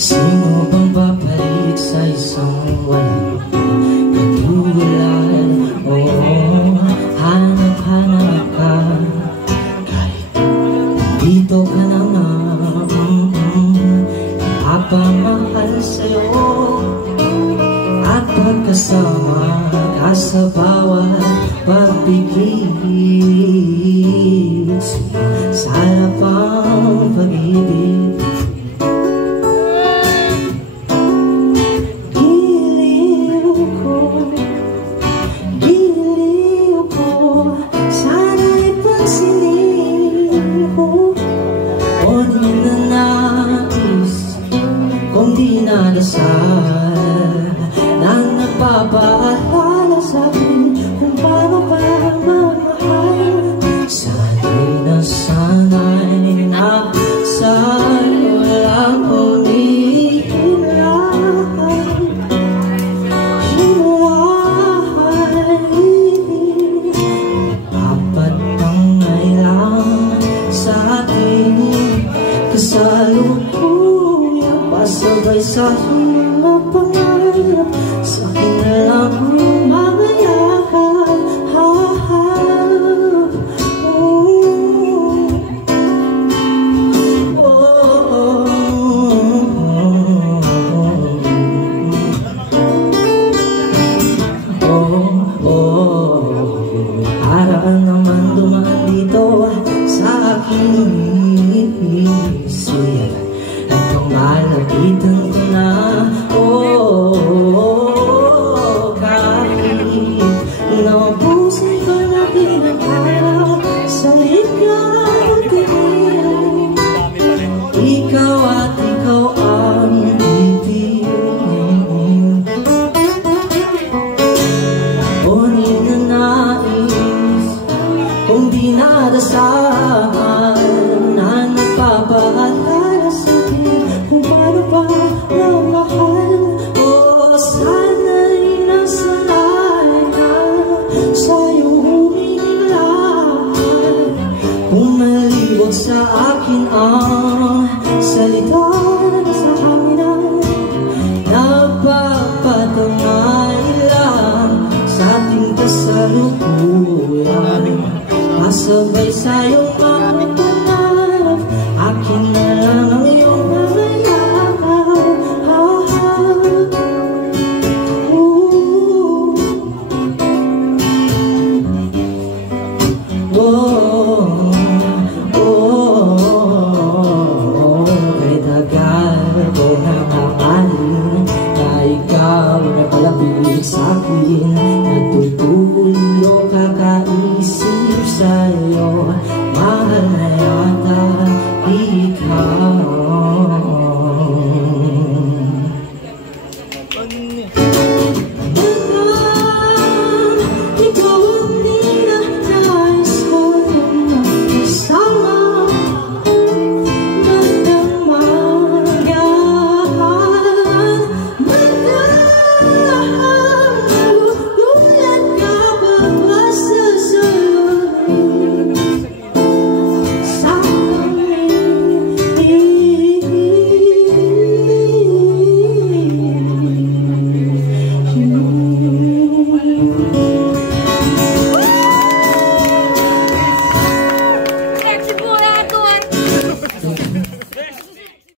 Sino bang papalit sa isang walang katulad? Oo, hanap-hanap ka kahit dito ka na nga. Ipapamahal sa'yo at pagkasama ka sa bawat pagbigis sa lapang pag-ibig. Kung di nadasal na nagpapaalala sa'kin kung paano pa magmahal. Sana'y nasanay na sa'yo lang humihilay. Dapat bang ngailang sa ating kasalukuyan? Pasabay sa'yo mga pangarap, sa'kin na lang yung mga yakap. Para naman dumaan dito sa aking isip at kung malapitan ko na, kahit naubusin ko na bilang araw sa ikaw tingin, ikaw at ikaw ang titingin. O ninanais kung di nadasal na nagpapaalala sa'kin kung paano pa magmahal. O sana'y nasanay na sa'yo humihilay. Kung malibot sa akin ang salita sa hangin, nagpapatunay lang sa ating kasalukuyan. Pasabay sa'yong mga pangarap, akin na lang ang iyong mga yakap. Kay tagal ko na mahalin na ikaw na palapit sa'kin.